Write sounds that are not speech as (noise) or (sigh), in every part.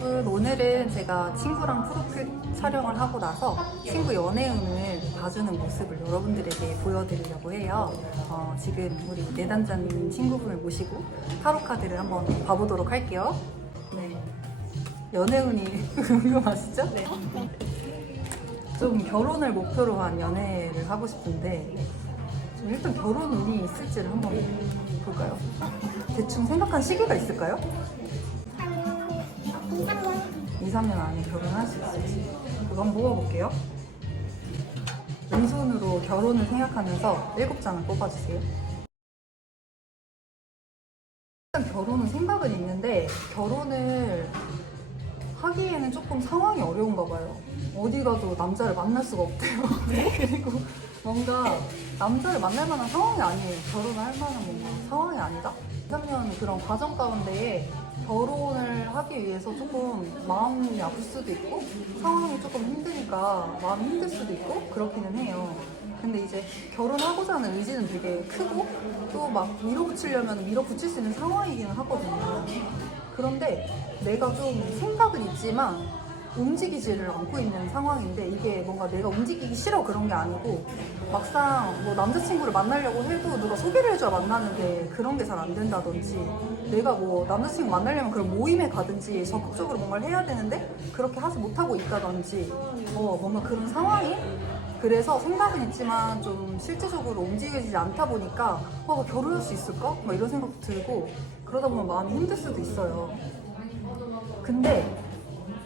여러분 오늘은 제가 친구랑 프로필 촬영을 하고 나서 친구 연애운을 봐주는 모습을 여러분들에게 보여드리려고 해요. 어, 지금 우리 내담자님 친구분을 모시고 타로 카드를 한번 봐보도록 할게요. 네. 연애운이 (laughs) 궁금하시죠? 네. 좀 결혼을 목표로 한 연애를 하고 싶은데 좀 일단 결혼 운이 있을지를 한번 볼까요? 대충 생각한 시기가 있을까요? 2, 3년 2, 3년 안에 결혼할 수 있을지 그거 한번 뽑아볼게요. 왼손으로 결혼을 생각하면서 7장을 뽑아주세요. 일단 결혼은 생각은 있는데 결혼을 하기에는 조금 상황이 어려운가 봐요. 어디 가도 남자를 만날 수가 없대요. (laughs) 그리고 뭔가 남자를 만날 만한 상황이 아니에요. 결혼을 할 만한 뭔가 상황이 아니다? 3년 그런 과정 가운데에 결혼을 하기 위해서 조금 마음이 아플 수도 있고 상황이 조금 힘드니까 마음이 힘들 수도 있고 그렇기는 해요. 근데 이제 결혼하고자 하는 의지는 되게 크고 또 막 밀어붙이려면 밀어붙일 수 있는 상황이기는 하거든요. 그런데 내가 좀 생각은 있지만 움직이지를 않고 있는 상황인데 이게 뭔가 내가 움직이기 싫어 그런 게 아니고 막상 뭐 남자친구를 만나려고 해도 누가 소개를 해줘야 만나는데 그런 게 잘 안 된다든지 내가 뭐 남자친구 만나려면 그런 모임에 가든지 적극적으로 뭔가를 해야 되는데 그렇게 하지 못하고 있다든지 어 뭔가 그런 상황이 그래서 생각은 있지만 좀 실제적으로 움직이지 않다 보니까 어, 나 결혼할 수 있을까? 막 이런 생각도 들고 그러다 보면 마음이 힘들 수도 있어요. 근데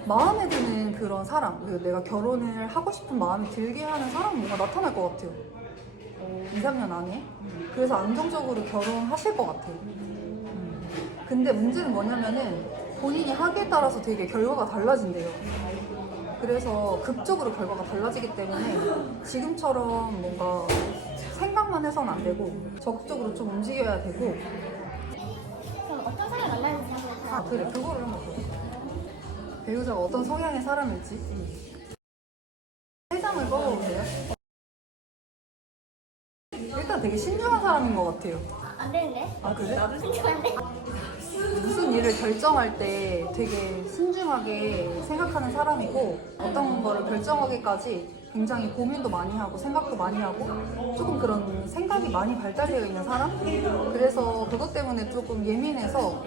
마음에 드는 그런 사람, 그리고 내가 결혼을 하고 싶은 마음이 들게 하는 사람은 뭔가 나타날 것 같아요. 2, 3년 안에. 그래서 안정적으로 결혼하실 것 같아요. 음. 근데 문제는 뭐냐면은 본인이 하기에 따라서 되게 결과가 달라진대요. 그래서 극적으로 결과가 달라지기 때문에 지금처럼 뭔가 생각만 해서는 안 되고 적극적으로 좀 움직여야 되고 어떤 사람을 만나는지 아 그래 그거를 한번 봐 배우자가 어떤 성향의 사람일지 세 장을 뽑아보세요 일단 되게 신중한 사람인 것 같아요 안 되는데? 아 그래? 나도 신기한데? 무슨 일을 결정할 때 되게 신중하게 생각하는 사람이고 어떤 거를 결정하기까지 굉장히 고민도 많이 하고 생각도 많이 하고 조금 그런 생각이 많이 발달되어 있는 사람? 그래서 그것 때문에 조금 예민해서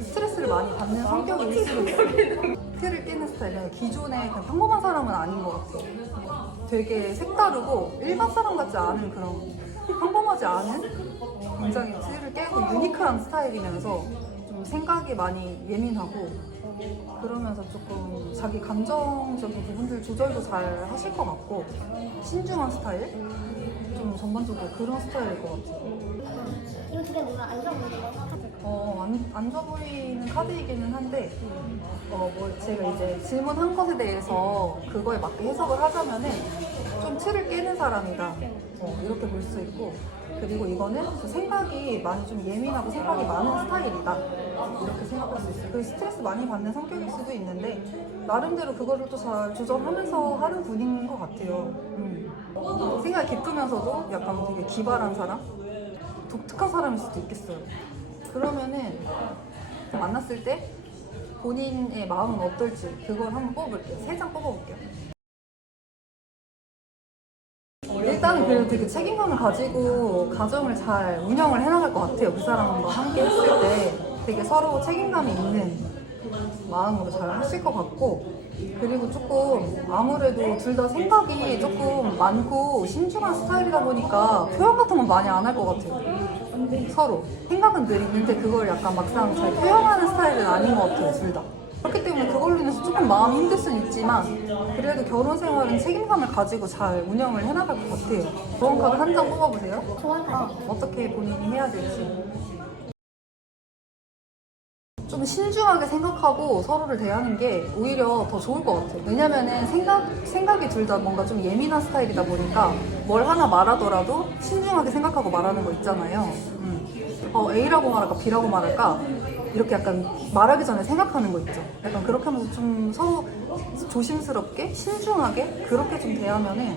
스트레스를 많이 받는 성격일 수도 있어요. 틀을 깨는 스타일은 기존의 그냥 평범한 사람은 아닌 것 같아요. 되게 색다르고 일반 사람 같지 않은 그런 평범하지 않은 굉장히 틀을 깨고 유니크한 스타일이면서 좀 생각이 많이 예민하고 그러면서 조금 자기 감정적인 부분들 조절도 잘 하실 것 같고 신중한 스타일? 좀 전반적으로 그런 스타일일 것 같아요. 이거 두개 뭔가 안 좋아 보이는데? 어, 안, 안 좋아 보이는 카드이기는 한데, 어, 뭐, 제가 이제 질문한 것에 대해서 그거에 맞게 해석을 하자면은, 좀 틀을 깨는 사람이다. 어, 이렇게 볼 수 있고, 그리고 이거는 좀 생각이 많이 좀 예민하고 생각이 많은 스타일이다. 이렇게 생각할 수 있어요. 그 스트레스 많이 받는 성격일 수도 있는데, 나름대로 그거를 또 잘 조절하면서 하는 분인 것 같아요. 음. 생각이 깊으면서도 약간 되게 기발한 사람? 독특한 사람일 수도 있겠어요. 그러면은 만났을 때 본인의 마음은 어떨지 그걸 한번 뽑아볼게요. 세 장 뽑아볼게요. 일단은 그래도 되게 책임감을 가지고 가정을 잘 운영을 해나갈 것 같아요. 그 사람과 함께 했을 때 되게 서로 책임감이 있는 마음으로 잘 하실 것 같고 그리고 조금 아무래도 둘 다 생각이 조금 많고 신중한 스타일이다 보니까 표현 같은 건 많이 안 할 것 같아요. 서로 생각은 늘 있는데 그걸 약간 막상 잘 표현하는 스타일은 아닌 것 같아요 둘 다. 그렇기 때문에 그걸로 인해서 조금 마음이 힘들 수는 있지만 그래도 결혼 생활은 책임감을 가지고 잘 운영을 해나갈 것 같아요. 좋은 카드 한 장 뽑아보세요. 카드? 어떻게 본인이 해야 될지. 좀 신중하게 생각하고 서로를 대하는 게 오히려 더 좋을 것 같아요. 왜냐면은 생각, 생각이 둘 다 뭔가 좀 예민한 스타일이다 보니까 뭘 하나 말하더라도 신중하게 생각하고 말하는 거 있잖아요. 음. 어, A라고 말할까, B라고 말할까, 이렇게 약간 말하기 전에 생각하는 거 있죠. 약간 그렇게 하면서 좀 서로 조심스럽게, 신중하게 그렇게 좀 대하면은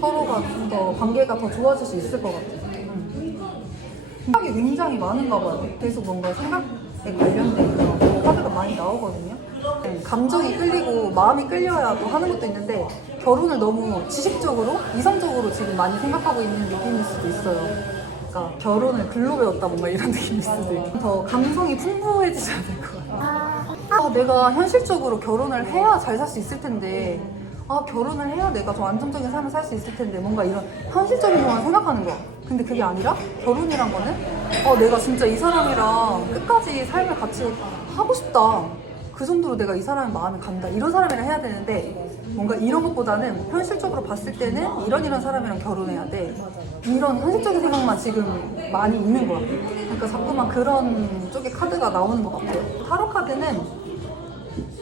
서로가 좀 더 관계가 더 좋아질 수 있을 것 같아요. 음. 생각이 굉장히 많은가 봐요. 계속 뭔가 생각에 관련된 그런 카드가 많이 나오거든요. 감정이 끌리고 마음이 끌려야 또 하는 것도 있는데 결혼을 너무 지식적으로 이성적으로 지금 많이 생각하고 있는 느낌일 수도 있어요. 그러니까 결혼을 글로 배웠다 뭔가 이런 수도 있고 더 감성이 것 같아요. 아, 아, 내가 현실적으로 결혼을 해야 잘 살 수 있을 텐데, 아, 결혼을 해야 내가 더 안정적인 삶을 살 수 있을 텐데, 뭔가 이런 현실적인 것만 생각하는 거야. 근데 그게 아니라, 결혼이란 거는, 어, 내가 진짜 이 사람이랑 끝까지 삶을 같이 하고 싶다. 그 정도로 내가 이 사람의 마음이 간다. 이런 사람이랑 해야 되는데, 뭔가 이런 것보다는 현실적으로 봤을 때는 이런 이런 사람이랑 결혼해야 돼. 이런 현실적인 생각만 지금 많이 있는 거야. 그러니까 자꾸만 그런 쪽의 카드가 나오는 것 같아요. 타로 카드는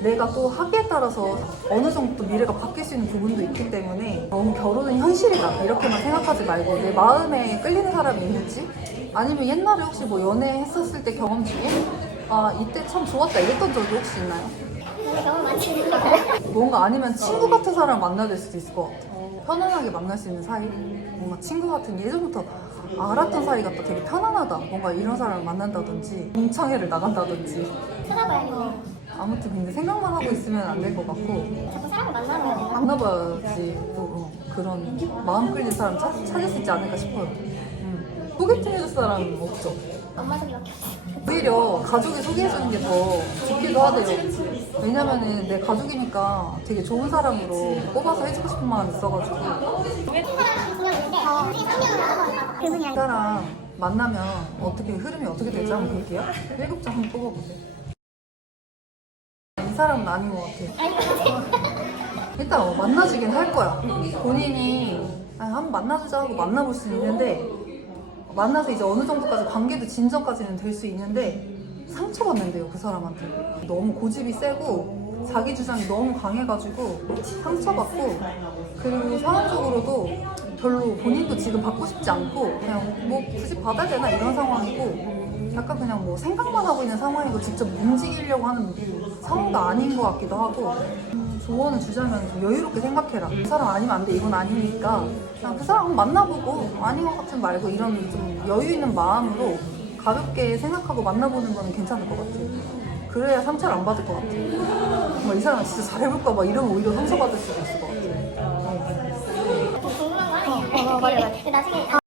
내가 또 하기에 따라서 어느 정도 미래가 바뀔 수 있는 부분도 있기 때문에 너무 결혼은 현실이다 이렇게만 생각하지 말고 내 마음에 끌리는 사람이 있는지 아니면 옛날에 혹시 뭐 연애했었을 때 경험 중에 아 이때 참 좋았다 이랬던 적이 혹시 있나요? 경험 많지. 뭔가 아니면 친구 같은 사람 만나야 될 수도 있을 것 같아. 편안하게 만날 수 있는 사이. 뭔가 친구 같은 예전부터 알았던 사이 같다. 되게 편안하다. 뭔가 이런 사람을 만난다든지 동창회를 나간다든지. 찾아봐야겠네. 아무튼 근데 생각만 하고 있으면 안 될 것 같고 자꾸 사람을 거야. 만나봐야지 또 어, 그런 마음 끌린 사람 찾, 찾을 수 있지 않을까 싶어요. 음. 소개팅 해줄 사람은 없죠. 엄마 없어. 오히려 가족이 소개해주는 게 더 좋기도 하대요. 왜냐면은 내 가족이니까 되게 좋은 사람으로 뽑아서 해주고 싶은 마음이 있어가지고 이 사람 만나면 어떻게 흐름이 어떻게 될지 한번 볼게요. 일곱 장 한번 뽑아보세요. 이 사람은 아닌 것 같아요. 일단 어, 만나주긴 할 거야. 본인이 아, 한번 만나주자 하고 만나볼 수 있는데 만나서 이제 어느 정도까지 관계도 진전까지는 될 수 있는데 상처받는데요 그 사람한테. 너무 고집이 세고 자기 주장이 너무 강해가지고 상처받고 그리고 사람적으로도 별로 본인도 지금 받고 싶지 않고 그냥 뭐 굳이 받아야 되나 이런 상황이고 약간 그냥 뭐 생각만 하고 있는 상황이고 직접 움직이려고 하는 상황도 아닌 것 같기도 하고. 음, 조언을 주자면 좀 여유롭게 생각해라. 그 사람 아니면 안 돼. 이건 아니니까 그냥 그 사람 만나보고 아닌 것 같으면 말고 이런 좀 여유 있는 마음으로 가볍게 생각하고 만나보는 거는 괜찮을 것 같아요 그래야 상처를 안 받을 것 같아요 막이 사람 진짜 잘해볼까 봐 이러면 오히려 상처받을 수도 있을 것 같아요 어. 궁금한 거 아니야? 어, 맞아, 맞아. 나중에